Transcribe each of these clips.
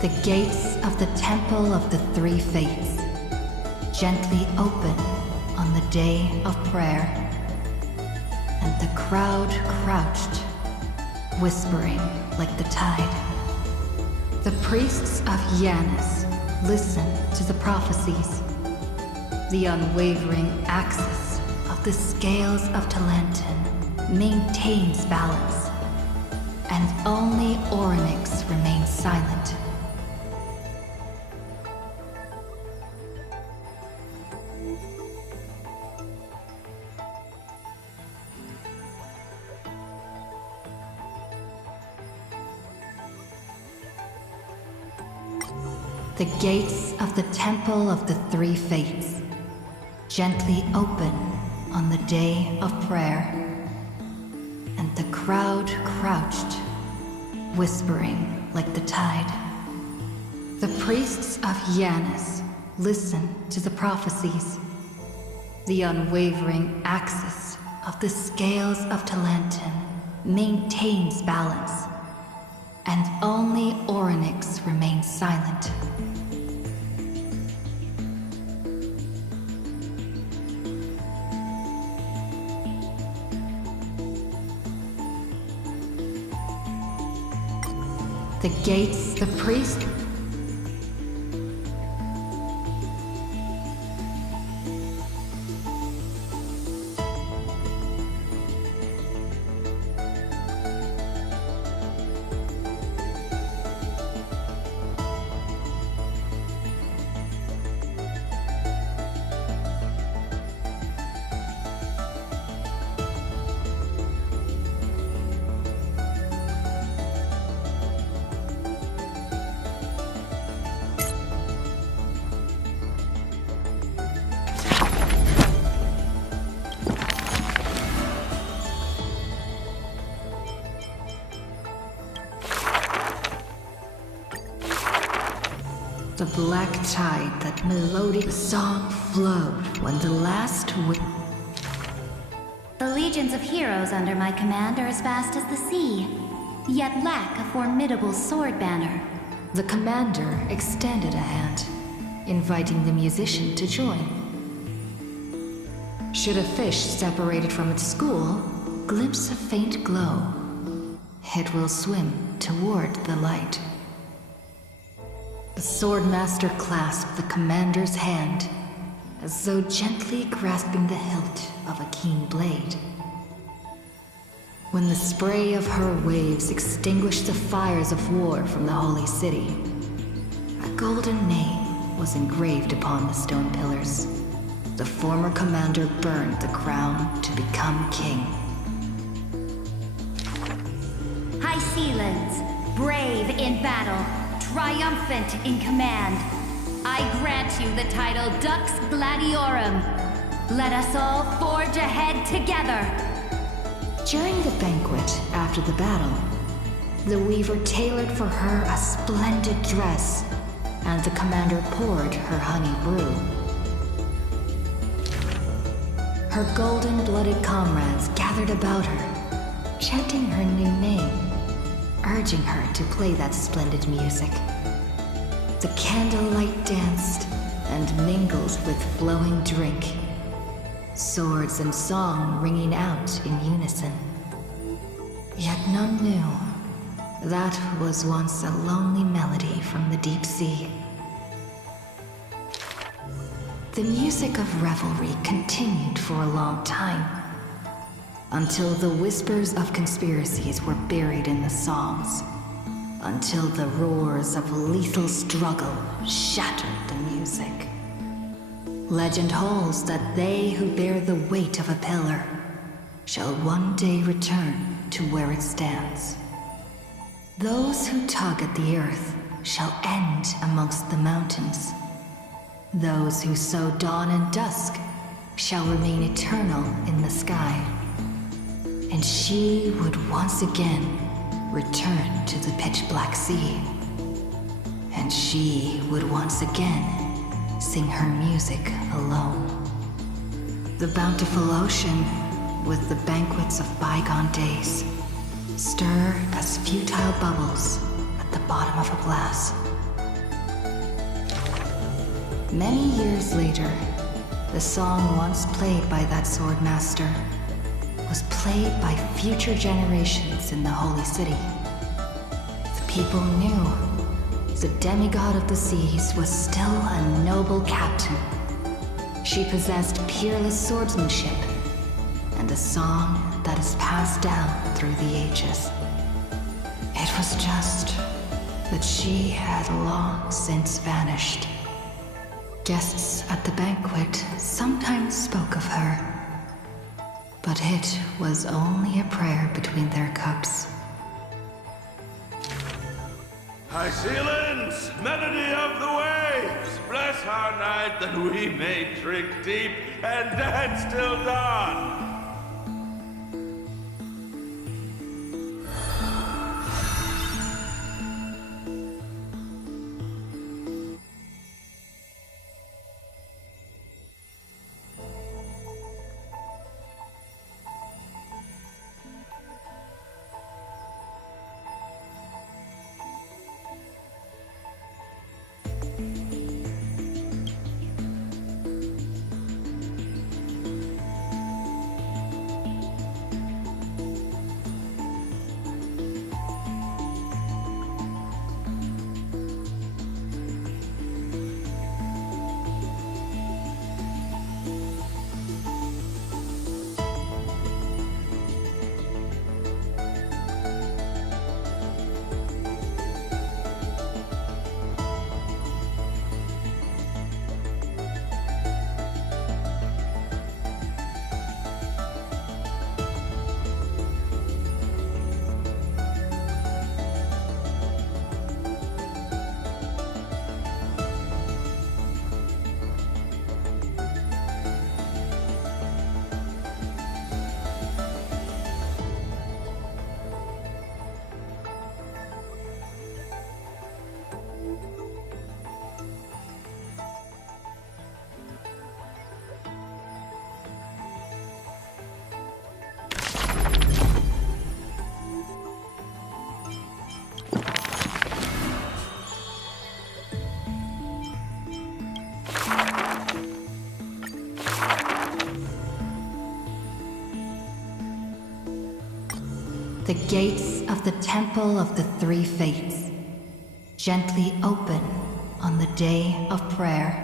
The gates of the Temple of the Three Fates gently open on the day of prayer, and the crowd crouched, whispering like the tide. The priests of Yanis listen to the prophecies, the unwavering axis of the scales of Talenton maintains balance, and only Orynyx remains silent. The gates of the Temple of the Three Fates gently open on the day of prayer, and the crowd crouched, whispering like the tide. The priests of Yanis listen to the prophecies, the unwavering axis of the scales of Talenton maintains balance, and only Orynyx remains silent. The gates, the priest... The black tide, that melodic song flowed when the last The legions of heroes under my command are as vast as the sea, yet lack a formidable sword banner. The commander extended a hand, inviting the musician to join. Should a fish separated from its school glimpse a faint glow, it will swim toward the light. The swordmaster clasped the commander's hand, as though gently grasping the hilt of a keen blade. When the spray of her waves extinguished the fires of war from the holy city, a golden name was engraved upon the stone pillars. The former commander burned the crown to become king. High Sealands, brave in battle, triumphant in command, I grant you the title Dux Gladiorum. Let us all forge ahead together. During the banquet after the battle, the weaver tailored for her a splendid dress, and the commander poured her honey brew. Her golden-blooded comrades gathered about her, chanting her new name, urging her to play that splendid music. The candlelight danced and mingled with flowing drink, swords and song ringing out in unison. Yet none knew that was once a lonely melody from the deep sea. The music of revelry continued for a long time, until the whispers of conspiracies were buried in the songs, until the roars of lethal struggle shattered the music. Legend holds that they who bear the weight of a pillar shall one day return to where it stands. Those who tug at the earth shall end amongst the mountains. Those who sow dawn and dusk shall remain eternal in the sky. And she would once again return to the pitch-black sea. And she would once again sing her music alone. The bountiful ocean, with the banquets of bygone days, stir as futile bubbles at the bottom of a glass. Many years later, the song once played by that sword master was played by future generations in the Holy City. The people knew the demigod of the seas was still a noble captain. She possessed peerless swordsmanship and a song that is passed down through the ages. It was just that she had long since vanished. Guests at the banquet sometimes spoke of her, but it was only a prayer between their cups. High Sealands, melody of the waves, bless our night that we may drink deep and dance till dawn. The gates of the Temple of the Three Fates gently open on the day of prayer,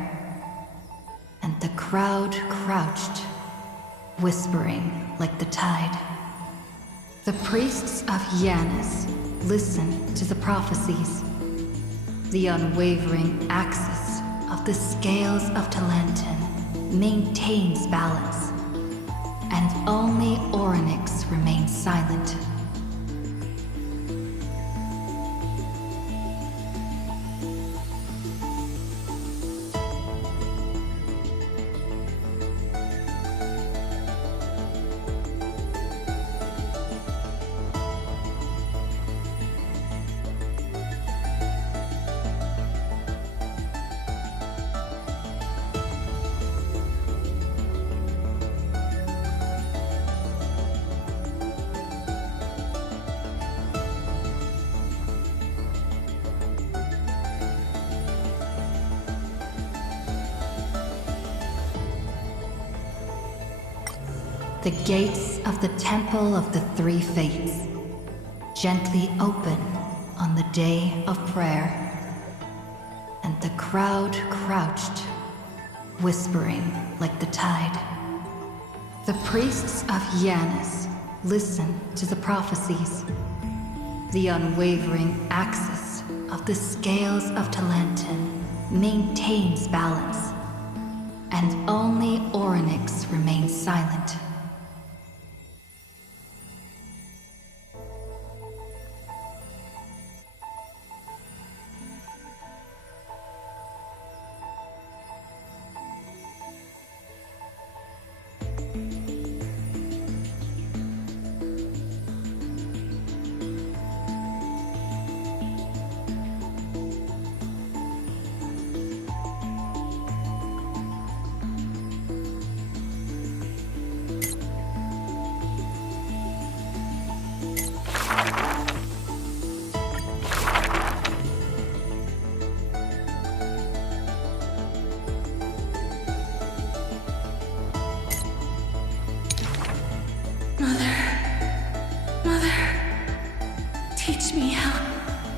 and the crowd crouched, whispering like the tide. The priests of Yanis listen to the prophecies, the unwavering axis of the scales of Talenton maintains balance, and only Orynyx remains silent. The gates of the Temple of the Three Fates gently open on the day of prayer, and the crowd crouched, whispering like the tide. The priests of Yanis listen to the prophecies, the unwavering axis of the scales of Talenton maintains balance, and only Orynyx remains silent.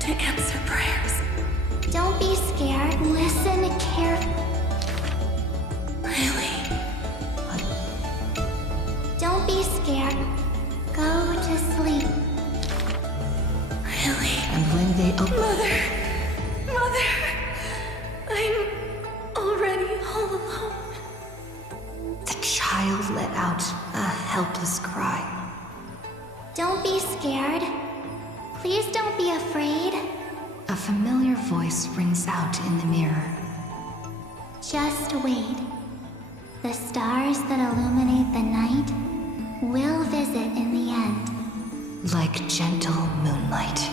to answer prayers. Don't be scared. Listen carefully. Really? Don't be scared. Go to sleep. Really? And when they open... Mother! I'm already all alone. The child let out a helpless cry. Don't be scared. Please don't be afraid. A familiar voice rings out in the mirror. Just wait. The stars that illuminate the night will visit in the end. Like gentle moonlight.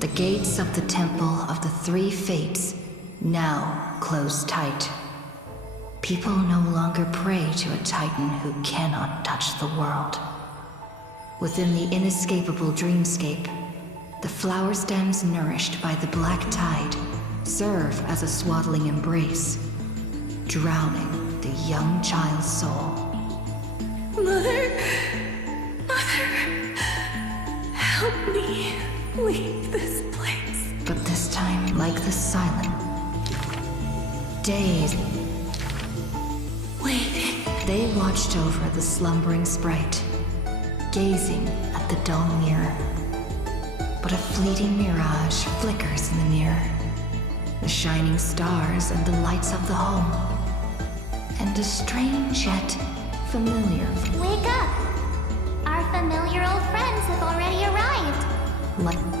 The gates of the Temple of the Three Fates now close tight. People no longer pray to a titan who cannot touch the world. Within the inescapable dreamscape, the flower stems nourished by the black tide serve as a swaddling embrace, drowning the young child's soul. Mother, help me leave this place. But this time, like the silent days, Waiting. they watched over the slumbering sprite, gazing at the dull mirror. But a fleeting mirage flickers in the mirror. The shining stars and the lights of the home. And a strange yet familiar... Wake up! Our familiar old friends have already arrived. light.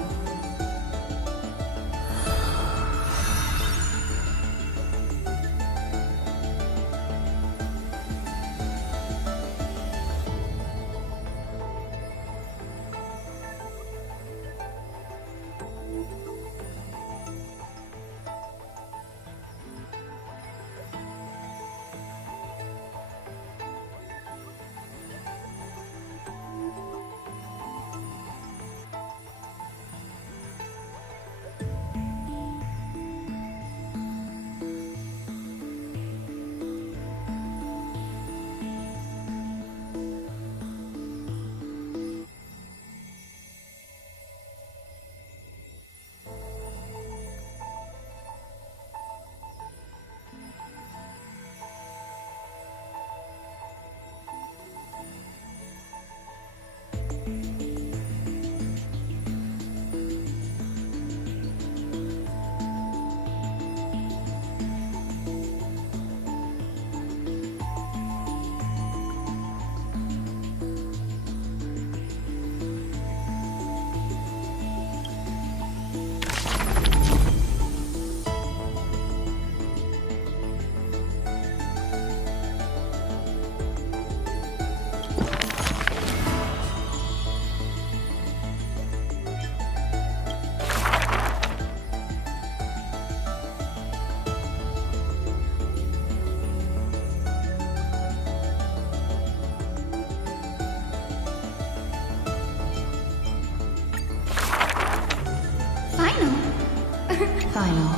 Final.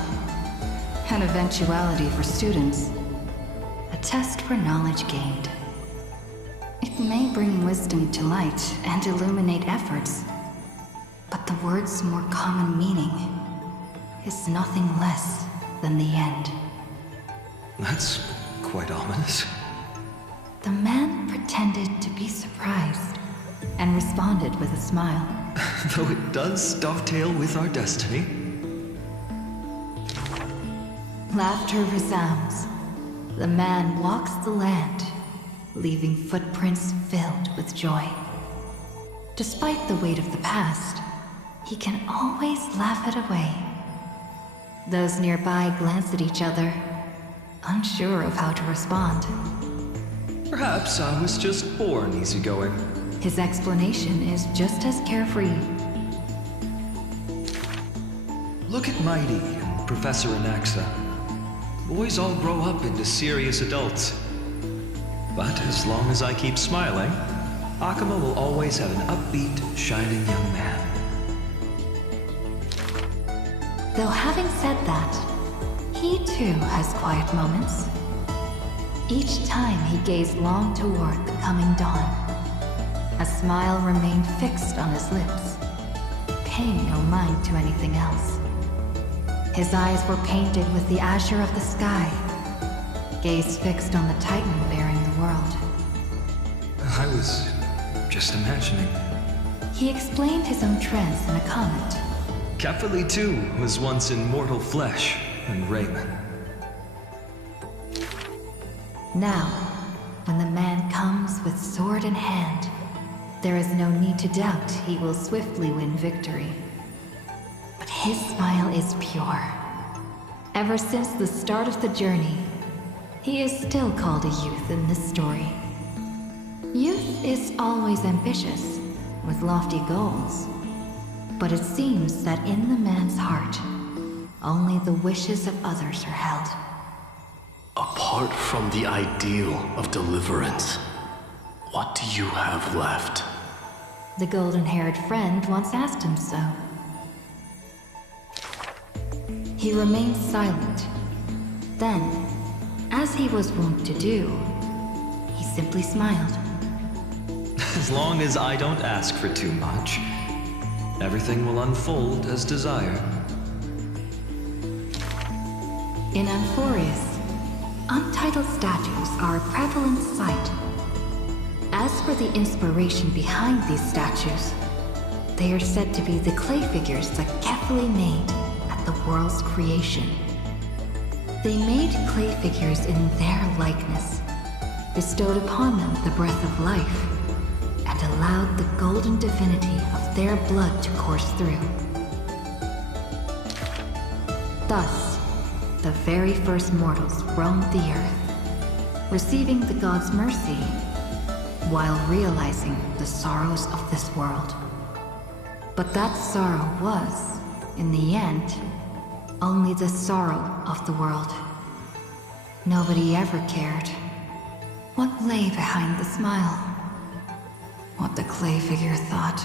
An eventuality for students. A test for knowledge gained. It may bring wisdom to light and illuminate efforts, but the word's more common meaning is nothing less than the end. That's quite ominous. The man pretended to be surprised and responded with a smile. Though it does dovetail with our destiny. Laughter resounds. The man walks the land, leaving footprints filled with joy. Despite the weight of the past, he can always laugh it away. Those nearby glance at each other, unsure of how to respond. Perhaps I was just born easygoing. His explanation is just as carefree. Look at Mighty and Professor Anaxa. Boys all grow up into serious adults. But as long as I keep smiling, Akuma will always have an upbeat, shining young man. Though having said that, he too has quiet moments. Each time he gazed long toward the coming dawn, a smile remained fixed on his lips. paying no mind to anything else. His eyes were painted with the azure of the sky, gaze fixed on the Titan bearing the world. I was just imagining. He explained his own trance in a comment. Kefali too was once in mortal flesh and raiment. Now, when the man comes with sword in hand, there is no need to doubt he will swiftly win victory. But his smile is pure. Ever since the start of the journey, he is still called a youth in this story. Youth is always ambitious, with lofty goals. But it seems that in the man's heart, only the wishes of others are held. Apart from the ideal of deliverance, what do you have left? The golden-haired friend once asked him so. He remained silent. Then, as he was wont to do, he simply smiled. As long as I don't ask for too much, everything will unfold as desired. In Amphorius, untitled statues are a prevalent sight. As for the inspiration behind these statues, they are said to be the clay figures that Kefali made at the world's creation. They made clay figures in their likeness, bestowed upon them the breath of life, and allowed the golden divinity of their blood to course through. Thus, the very first mortals roamed the earth, receiving the god's mercy, while realizing the sorrows of this world. But that sorrow was, in the end, only the sorrow of the world. Nobody ever cared what lay behind the smile, what the clay figure thought.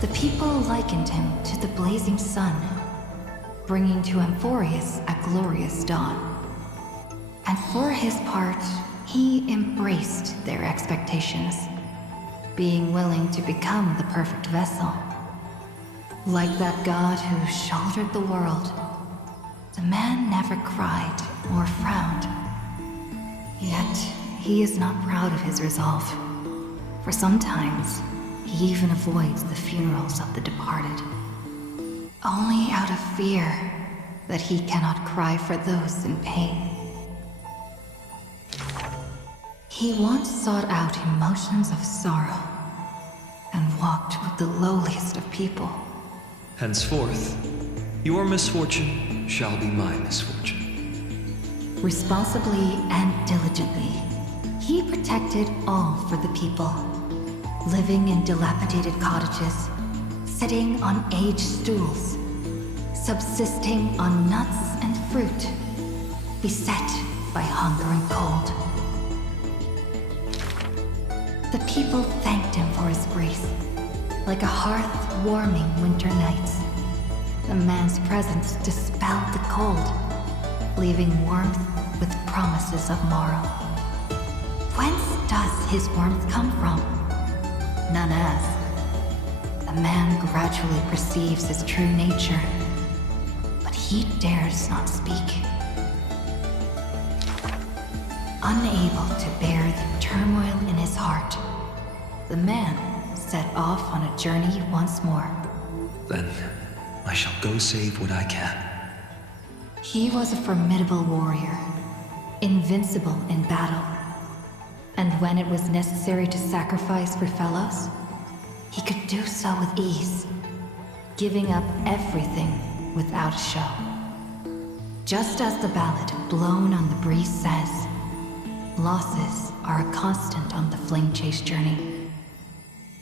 The people likened him to the blazing sun, bringing to Amphorius a glorious dawn. And for his part, he embraced their expectations, being willing to become the perfect vessel. Like that god who shouldered the world, the man never cried or frowned. Yet, he is not proud of his resolve. For sometimes, he even avoids the funerals of the departed, only out of fear that he cannot cry for those in pain. He once sought out emotions of sorrow and walked with the lowliest of people. Henceforth, your misfortune shall be my misfortune. Responsibly and diligently, he protected all for the people. Living in dilapidated cottages, sitting on aged stools, subsisting on nuts and fruit, beset by hunger and cold. The people thanked him for his grace, like a hearth warming winter nights. The man's presence dispelled the cold, leaving warmth with promises of morrow. Whence does his warmth come from? None as. The man gradually perceives his true nature, but he dares not speak. Unable to bear the turmoil in his heart, the man set off on a journey once more. Then I shall go save what I can. He was a formidable warrior, invincible in battle. And when it was necessary to sacrifice for fellows, he could do so with ease, giving up everything without a show. Just as the ballad blown on the breeze says, losses are a constant on the flame chase journey.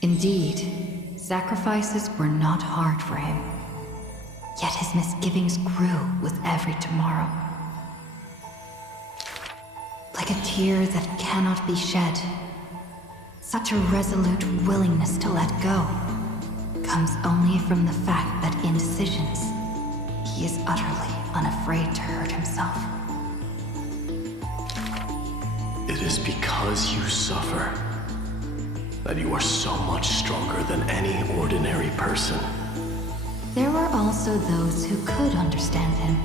Indeed, sacrifices were not hard for him. Yet his misgivings grew with every tomorrow. Like a tear that cannot be shed, such a resolute willingness to let go comes only from the fact that in decisions, he is utterly unafraid to hurt himself. It is because you suffer that you are so much stronger than any ordinary person. There were also those who could understand him.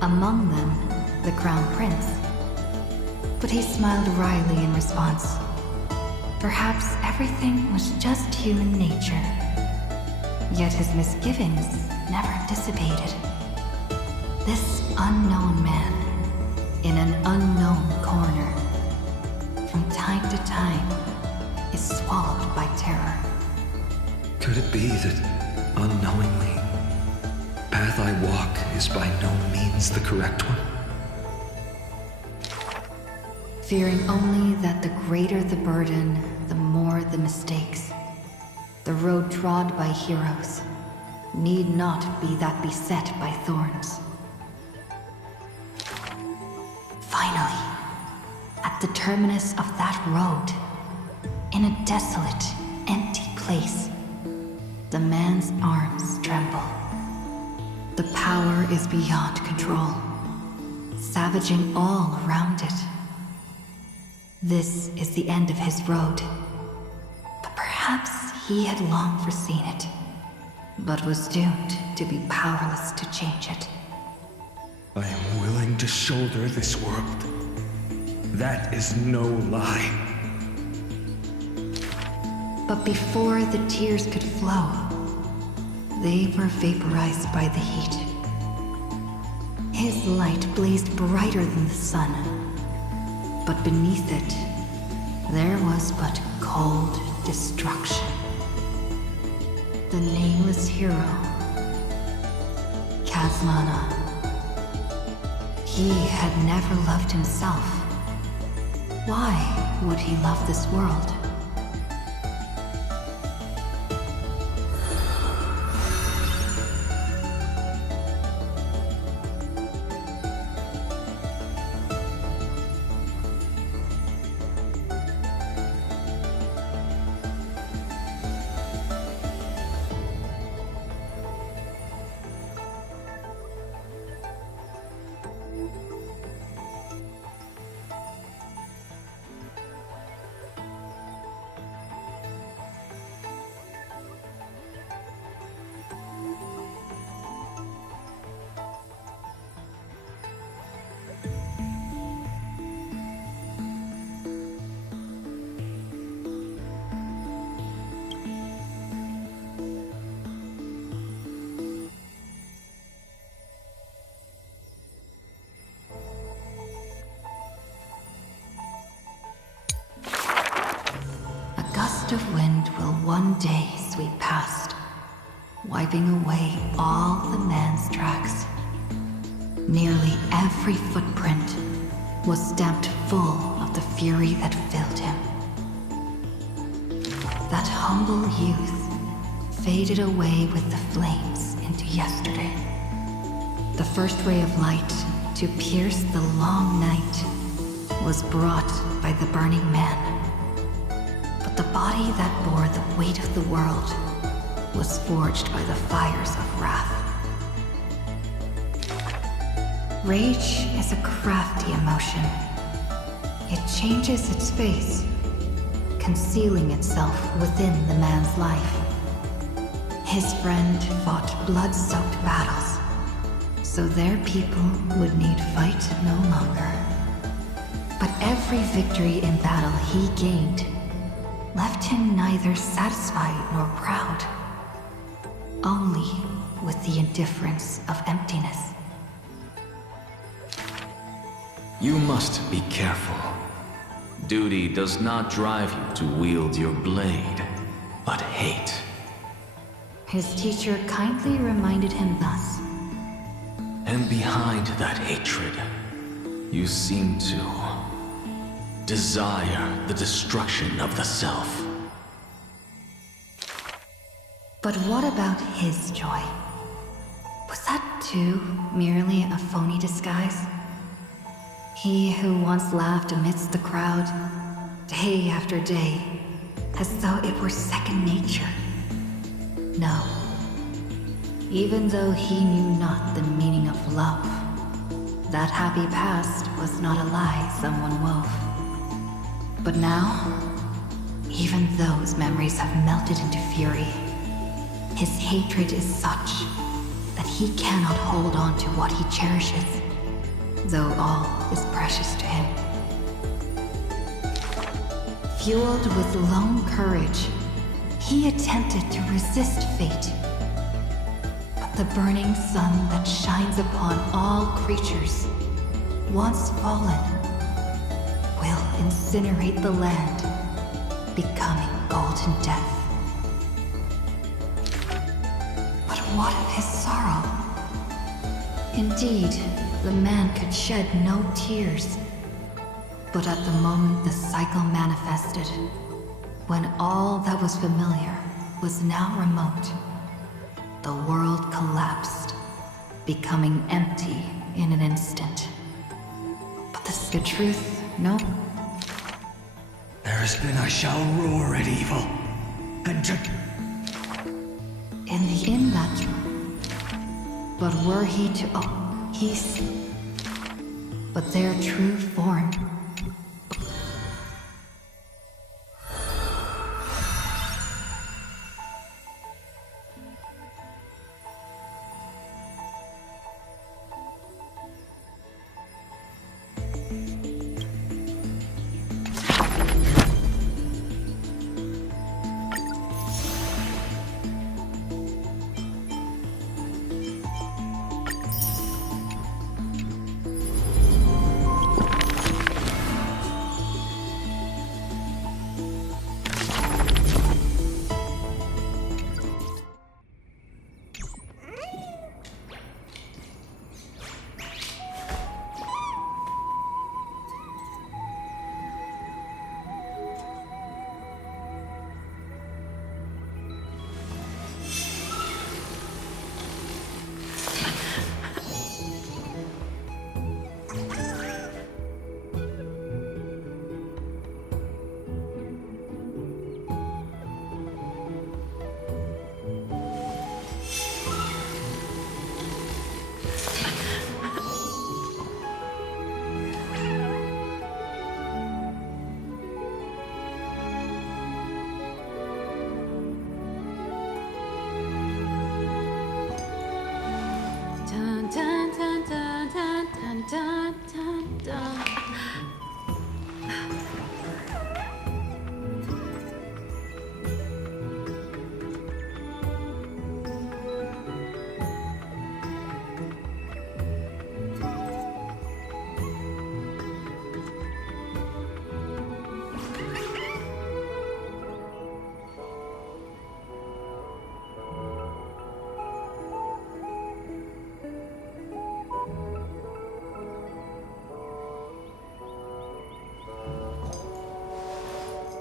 Among them, the Crown Prince. But he smiled wryly in response. Perhaps everything was just human nature. Yet his misgivings never dissipated. This unknown man, in an unknown corner, from time to time, is swallowed by terror. Could it be that, unknowingly, the path I walk is by no means the correct one? Fearing only that the greater the burden, the more the mistakes. The road trod by heroes need not be that beset by thorns. Finally, at the terminus of that road, in a desolate, empty place, the man's arms tremble. The power is beyond control, savaging all around it. This is the end of his road. But perhaps he had long foreseen it, but was doomed to be powerless to change it. I am willing to shoulder this world. That is no lie. But before the tears could flow, they were vaporized by the heat. His light blazed brighter than the sun, but beneath it, there was but cold destruction. The nameless hero, Kazlana. He had never loved himself. Why would he love this world? Of wind will one day sweep past, wiping away all the man's tracks. Nearly every footprint was stamped full of the fury that filled him. That humble youth faded away with the flames into yesterday. The first ray of light to pierce the long night was brought by the burning man. The body that bore the weight of the world was forged by the fires of wrath. Rage is a crafty emotion. it changes its face, concealing itself within the man's life. His friend fought blood-soaked battles, so their people would need fight no longer. But every victory in battle he gained left him neither satisfied nor proud, only with the indifference of emptiness. You must be careful. Duty does not drive you to wield your blade, but hate. His teacher kindly reminded him thus. And behind that hatred, you seem to desire the destruction of the self. But what about his joy? Was that too merely a phony disguise? He who once laughed amidst the crowd, day after day, as though it were second nature. No. Even though he knew not the meaning of love, that happy past was not a lie someone wove. But now, even those memories have melted into fury. His hatred is such that he cannot hold on to what he cherishes, though all is precious to him. Fueled with lone courage, he attempted to resist fate. But the burning sun that shines upon all creatures, once fallen, will incinerate the land, becoming golden death. But what of his sorrow? Indeed, the man could shed no tears. But at the moment the cycle manifested, when all that was familiar was now remote, the world collapsed, becoming empty in an instant. But the truth, no. There has been I shall roar at evil, and to... In that... But were he to... Oh, he's... But their true form...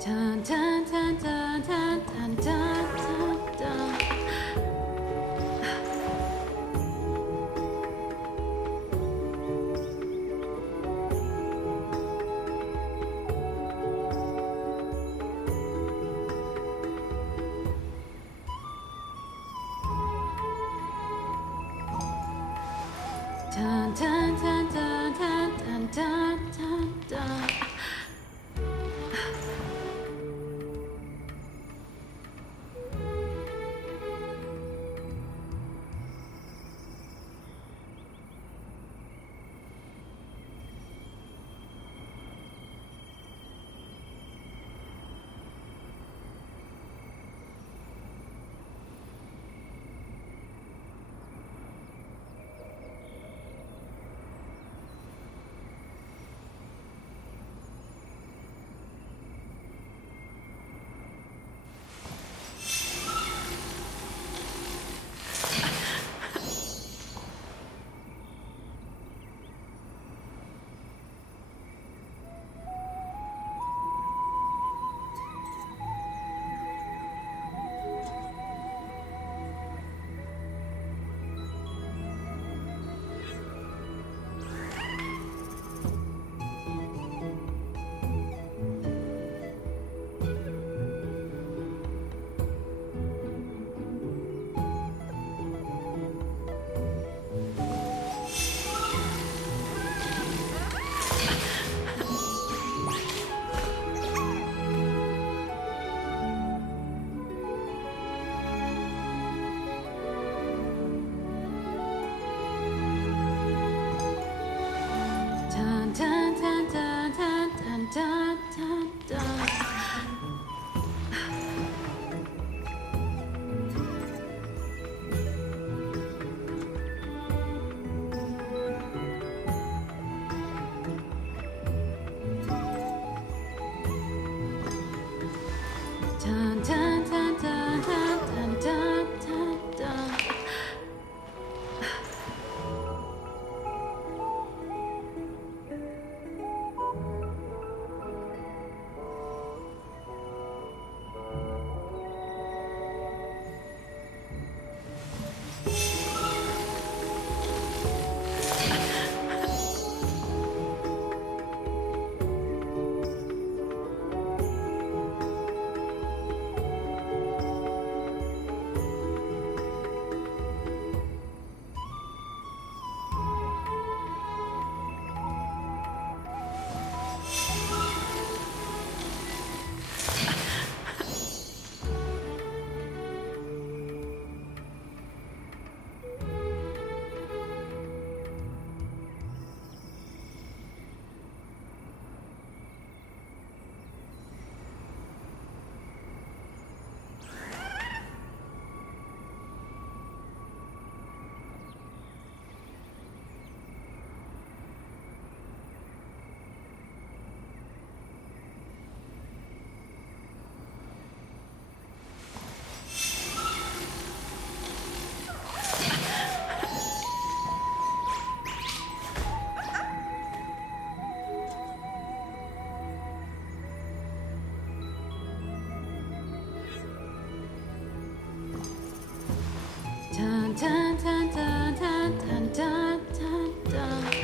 Dun, dun, dun, dun, dun, dun, dun, dun, dun. Dun, dun, dun, dun, dun, dun, dun, dun, dun. Dun, dun, dun, dun, dun, dun, dun, dun, dun.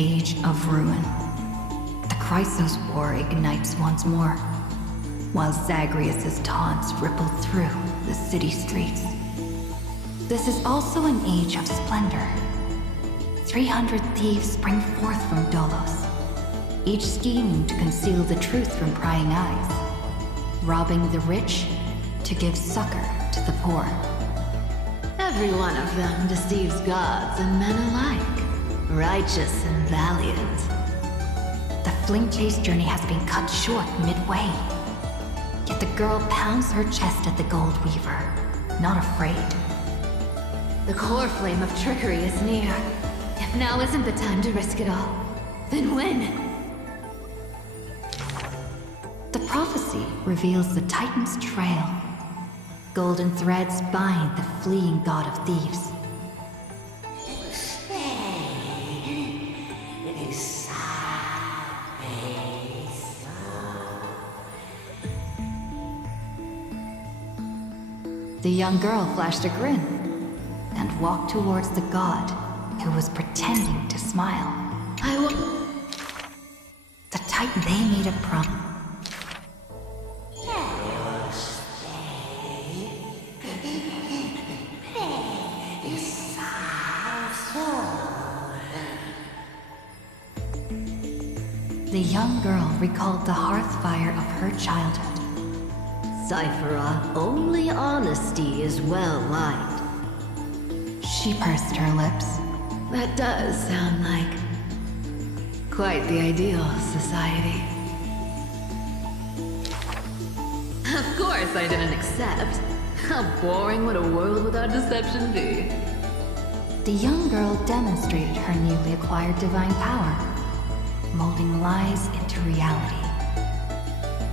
age of ruin. The Chrysos War ignites once more, while Zagreus' taunts ripple through the city streets. This is also an age of splendor. 300 thieves spring forth from Dolos, each scheming to conceal the truth from prying eyes, robbing the rich to give succor to the poor. Every one of them deceives gods and men alike, righteous and valiant. The fling chase journey has been cut short midway. Yet the girl pounds her chest at the Gold Weaver, not afraid. The core flame of trickery is near. If now isn't the time to risk it all, then when? The prophecy reveals the Titan's trail. Golden threads bind the fleeing god of thieves. The young girl flashed a grin and walked towards the god who was pretending to smile. The Titan, they made a promise. The young girl recalled the hearth fire of her childhood. Cyphera, only honesty is well liked. She pursed her lips. That does sound like quite the ideal society. Of course I didn't accept. How boring would a world without deception be? The young girl demonstrated her newly acquired divine power, molding lies into reality.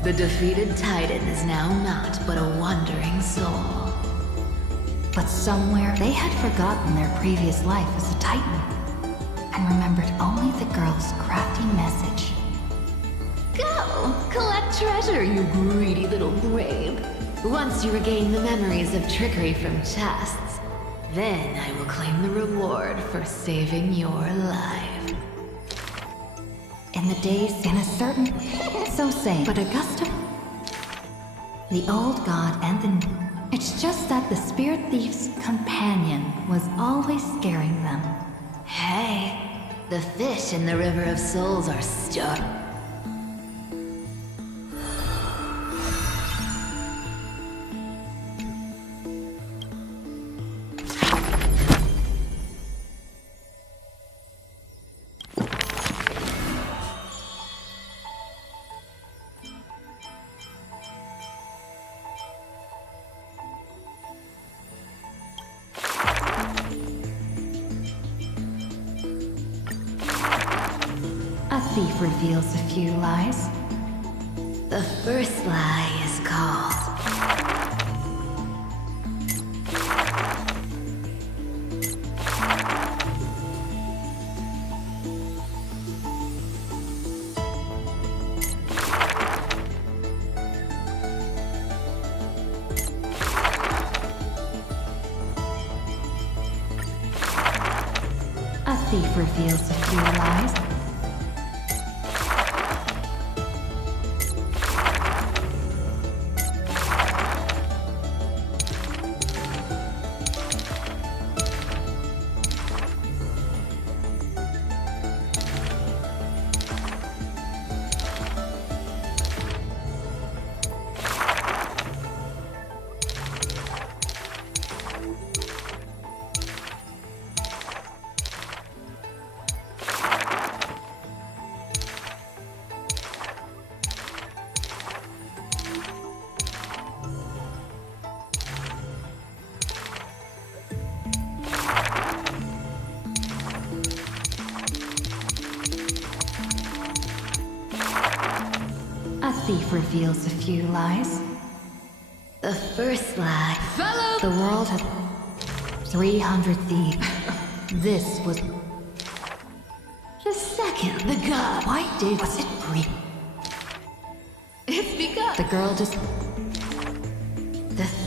The defeated Titan is now not but a wandering soul. But somewhere, they had forgotten their previous life as a Titan, and remembered only the girl's crafty message. Go! Collect treasure, you greedy little brave. Once you regain the memories of trickery from chests, then I will claim the reward for saving your life. In the days in a certain, so say, but Augusta, the old god and the new. It's just that the spirit thief's companion was always scaring them. Hey, the fish in the River of Souls are stuck. A thief reveals a few lies. The first lie is called A thief reveals a few lies. A thief reveals a few lies. the first lie. Fellow! The world had 300 thieves. This was... The second, the god. Why was it brief? It's because The girl just...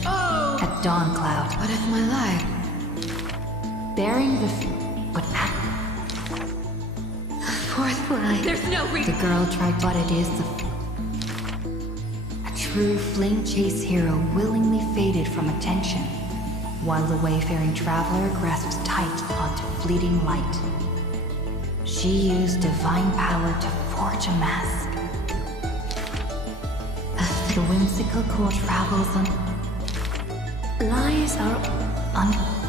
At Dawn Cloud, what if my life? bearing the... But fourth line. There's no The girl tried, but it is a true flame chase hero willingly faded from attention, while the wayfaring traveler grasps tight onto fleeting light. She used divine power to forge a mask. The whimsical core travels on. Lies are